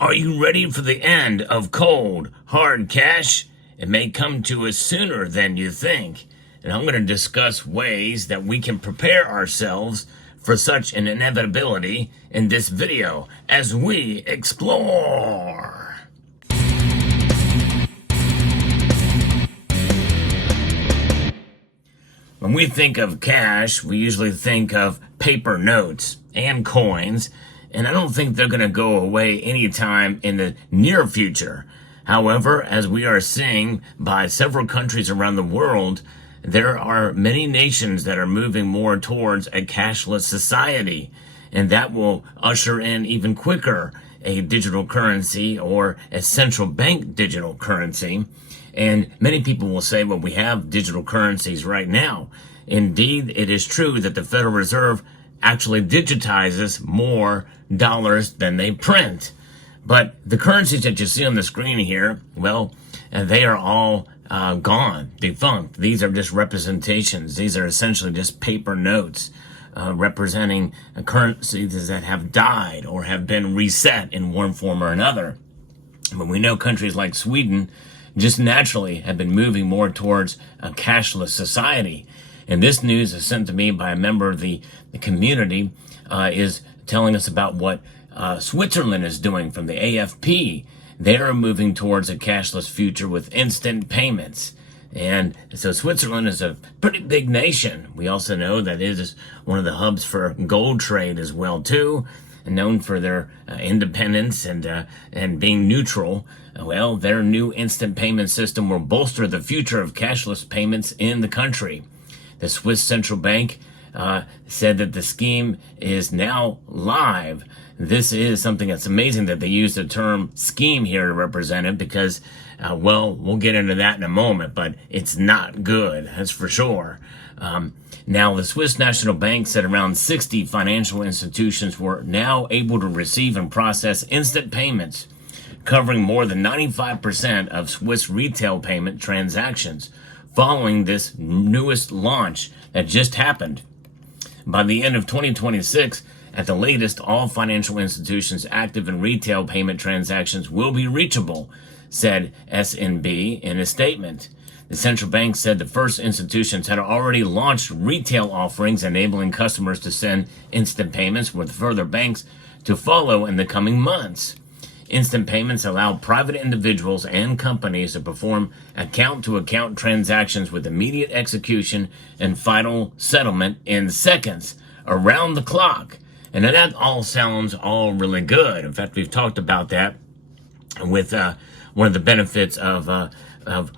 Are you ready for the end of cold, hard cash? It may come to us sooner than you think. And I'm going to discuss ways that we can prepare ourselves for such an inevitability in this video as we explore. When we think of cash, we usually think of paper notes and coins, and I don't think they're going to go away anytime in the near future. However, as we are seeing by several countries around the world, there are many nations that are moving more towards a cashless society, and that will usher in even quicker a digital currency or a central bank digital currency. And many people will say, well, we have digital currencies right now. Indeed, it is true that the Federal Reserve actually digitizes more dollars than they print. But the currencies that you see on the screen here, well, they are all gone, defunct. These are just representations. These are essentially just paper notes representing currencies that have died or have been reset in one form or another. But we know countries like Sweden just naturally have been moving more towards a cashless society. And this news is sent to me by a member of the community, is telling us about what Switzerland is doing from the AFP. They are moving towards a cashless future with instant payments. And so Switzerland is a pretty big nation. We also know that it is one of the hubs for gold trade as well, too, and known for their independence and being neutral. Well, their new instant payment system will bolster the future of cashless payments in the country. The Swiss Central Bank said that the scheme is now live. This is something that's amazing that they use the term scheme here to represent it because, well, we'll get into that in a moment, but it's not good, that's for sure. Now, the Swiss National Bank said around 60 financial institutions were now able to receive and process instant payments, covering more than 95% of Swiss retail payment transactions, following this newest launch that just happened. By the end of 2026, at the latest, all financial institutions active in retail payment transactions will be reachable, said SNB in a statement. The central bank said the first institutions had already launched retail offerings enabling customers to send instant payments, with further banks to follow in the coming months. Instant payments allow private individuals and companies to perform account-to-account transactions with immediate execution and final settlement in seconds, around the clock. And that all sounds all really good. In fact, we've talked about that with one of the benefits of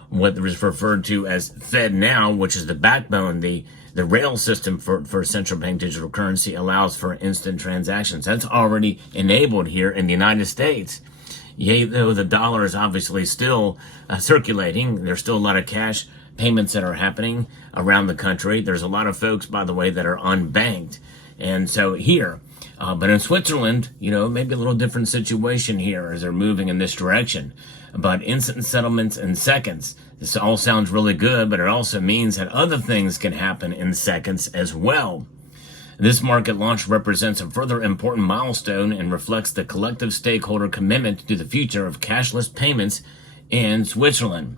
what is referred to as FedNow, which is the backbone, the rail system for central bank digital currency allows for instant transactions. That's already enabled here in the United States. Yea, though the dollar is obviously still circulating, there's still a lot of cash payments that are happening around the country. There's a lot of folks, by the way, that are unbanked. And so here, but in Switzerland, maybe a little different situation here as they're moving in this direction. But instant settlements in seconds. This all sounds really good, but it also means that other things can happen in seconds as well. This market launch represents a further important milestone and reflects the collective stakeholder commitment to the future of cashless payments in Switzerland.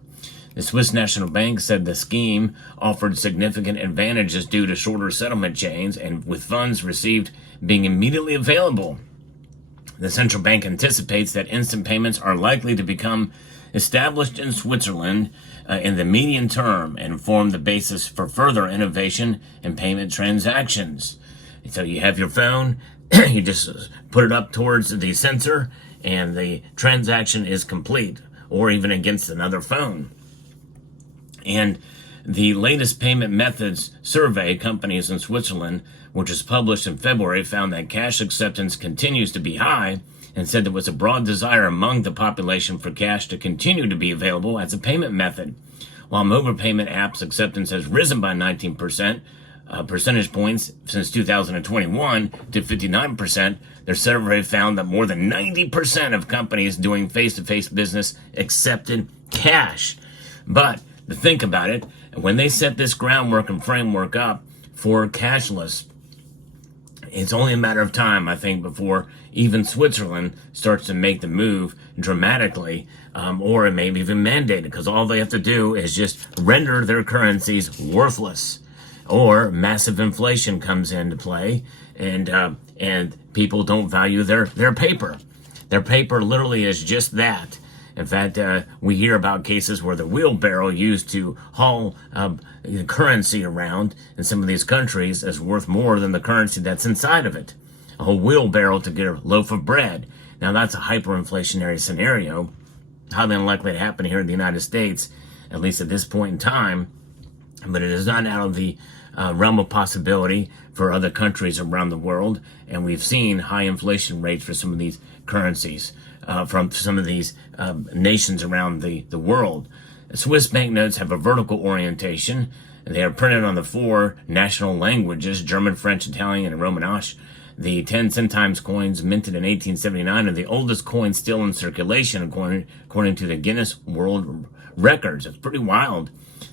The Swiss National Bank said the scheme offered significant advantages due to shorter settlement chains and with funds received being immediately available. The central bank anticipates that instant payments are likely to become established in Switzerland in the medium term and form the basis for further innovation in payment transactions. So you have your phone, you just put it up towards the sensor, and the transaction is complete, or even against another phone. And the latest payment methods survey companies in Switzerland, which was published in February, found that cash acceptance continues to be high and said there was a broad desire among the population for cash to continue to be available as a payment method. While mobile payment apps acceptance has risen by 19% percentage points since 2021 to 59%, their survey found that more than 90% of companies doing face-to-face business accepted cash. But to think about it, when they set this groundwork and framework up for cashless, It's only a matter of time, I think, before even Switzerland starts to make the move dramatically, or maybe even mandate it, because all they have to do is just render their currencies worthless, or massive inflation comes into play, and people don't value their paper. Their paper literally is just that. In fact, we hear about cases where the wheelbarrow used to haul currency around in some of these countries is worth more than the currency that's inside of it. A whole wheelbarrow to get a loaf of bread. Now, that's a hyperinflationary scenario, highly unlikely to happen here in the United States, at least at this point in time, but it is not out of the realm of possibility for other countries around the world, and we've seen high inflation rates for some of these currencies from some of these nations around the world. Swiss banknotes have a vertical orientation. They are printed on the 4 national languages, German, French, Italian, and Romansh. The 10 centimes coins minted in 1879 are the oldest coins still in circulation, according to the Guinness World Records. It's pretty wild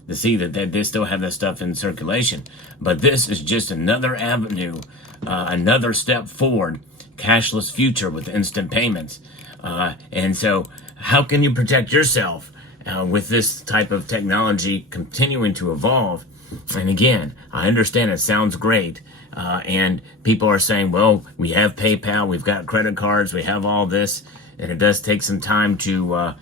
to see that they still have that stuff in circulation. But this is just another avenue, another step forward, cashless future with instant payments. And so how can you protect yourself with this type of technology continuing to evolve? And again, I understand it sounds great. And people are saying, well, we have PayPal, we've got credit cards, we have all this. And it does take some time to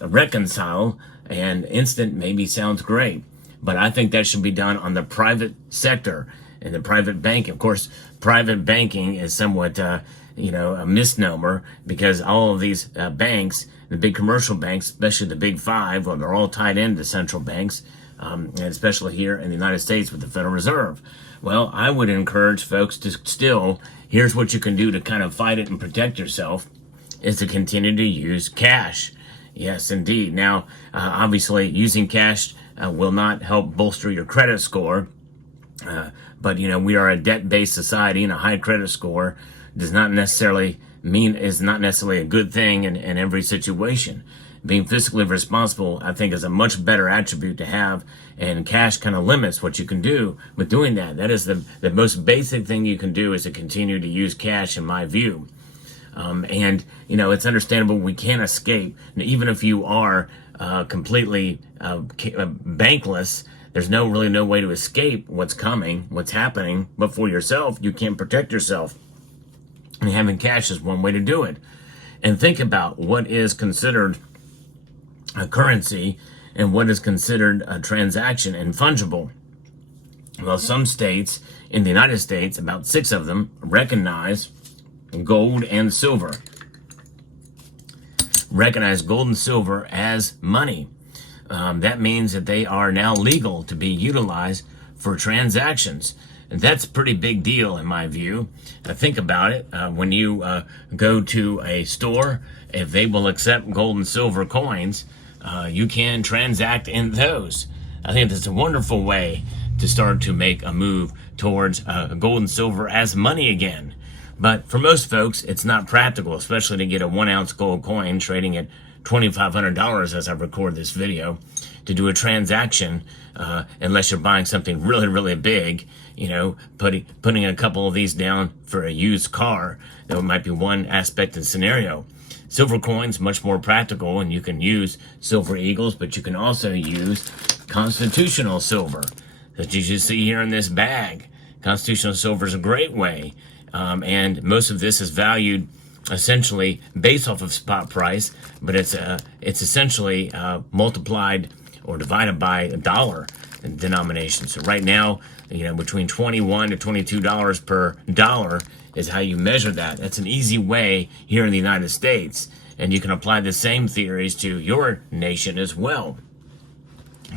reconcile. And instant maybe sounds great. But I think that should be done on the private sector and the private bank. Of course, private banking is somewhat a misnomer, because all of these banks, the big commercial banks, especially the big 5, well, they're all tied into central banks, and especially here in the United States with the Federal Reserve. Well, I would encourage folks to still, here's what you can do to kind of fight it and protect yourself, is to continue to use cash. Yes, indeed. Now, obviously, using cash will not help bolster your credit score, but, we are a debt-based society, and a high credit score is not necessarily a good thing in every situation. Being fiscally responsible, I think, is a much better attribute to have, and cash kind of limits what you can do with doing that. That is the most basic thing you can do, is to continue to use cash, in my view. And it's understandable we can't escape. Even if you are completely bankless, there's really no way to escape what's coming, what's happening. But for yourself, you can't protect yourself. And having cash is one way to do it. And think about what is considered a currency and what is considered a transaction and fungible. Well, some states in the United States, about 6 of them, recognize gold and silver. Recognize gold and silver as money. That means that they are now legal to be utilized for transactions. And that's a pretty big deal, in my view. Think about it. When you go to a store, if they will accept gold and silver coins, you can transact in those. I think that's a wonderful way to start to make a move towards gold and silver as money again. But for most folks, it's not practical, especially to get a 1-ounce gold coin trading at $2,500 as I record this video, to do a transaction, unless you're buying something really, really big, putting a couple of these down for a used car. That might be one aspect of the scenario. Silver coins, much more practical, and you can use silver eagles, but you can also use constitutional silver that you should see here in this bag. Constitutional silver is a great way. And most of this is valued essentially based off of spot price, but it's essentially multiplied or divided by a dollar in denomination. So right now, between $21 to $22 per dollar is how you measure that. That's an easy way here in the United States, and you can apply the same theories to your nation as well.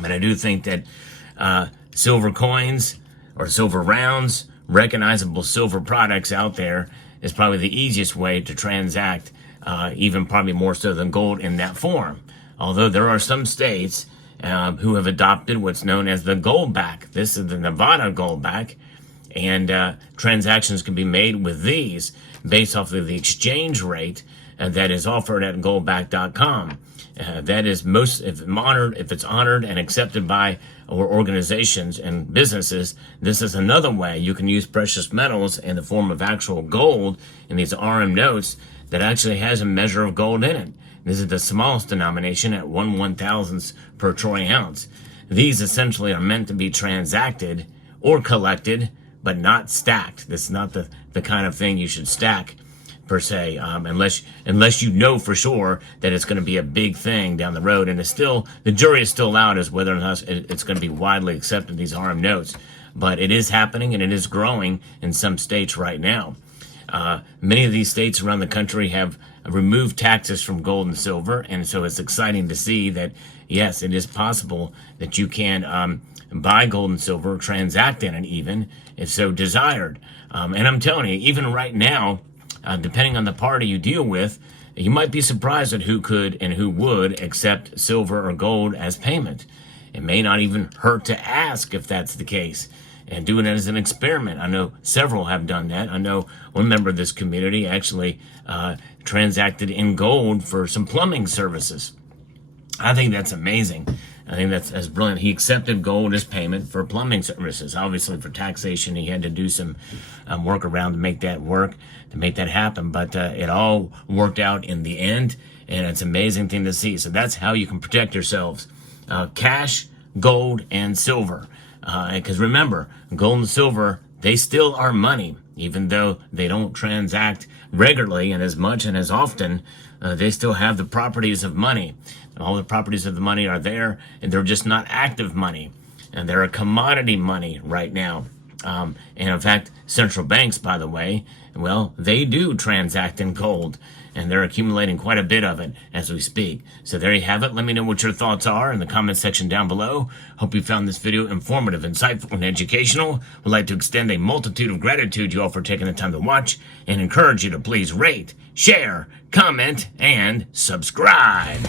But I do think that silver coins or silver rounds, recognizable silver products out there, is probably the easiest way to transact, even probably more so than gold in that form. Although there are some states who have adopted what's known as the goldback. This is the Nevada goldback, and transactions can be made with these based off of the exchange rate that is offered at goldback.com. That is if it's honored and accepted by our organizations and businesses, this is another way you can use precious metals in the form of actual gold in these RM notes that actually has a measure of gold in it. This is the smallest denomination at 1/1000th per troy ounce. These essentially are meant to be transacted or collected, but not stacked. This is not the kind of thing you should stack per se, unless you know for sure that it's going to be a big thing down the road. And the jury is still out as whether or not it's going to be widely accepted, these RM notes. But it is happening, and it is growing in some states right now. Many of these states around the country have removed taxes from gold and silver, and so it's exciting to see that, yes, it is possible that you can buy gold and silver, transact in it even, if so desired. And I'm telling you, even right now, depending on the party you deal with, you might be surprised at who could and who would accept silver or gold as payment. It may not even hurt to ask if that's the case and do it as an experiment. I know several have done that. I know one member of this community actually transacted in gold for some plumbing services. I think that's amazing. I think that's brilliant. He accepted gold as payment for plumbing services. Obviously, for taxation, he had to do some work around to make that work, to make that happen. But it all worked out in the end, and it's an amazing thing to see. So that's how you can protect yourselves. Cash, gold, and silver. Because remember, gold and silver, they still are money, even though they don't transact regularly and as much and as often. They still have the properties of money. All the properties of the money are there, and they're just not active money. And they're a commodity money right now. And in fact, central banks, by the way, well, they do transact in gold, and they're accumulating quite a bit of it as we speak. So there you have it. Let me know what your thoughts are in the comment section down below. Hope you found this video informative, insightful, and educational. Would like to extend a multitude of gratitude to you all for taking the time to watch, and encourage you to please rate, share, comment, and subscribe.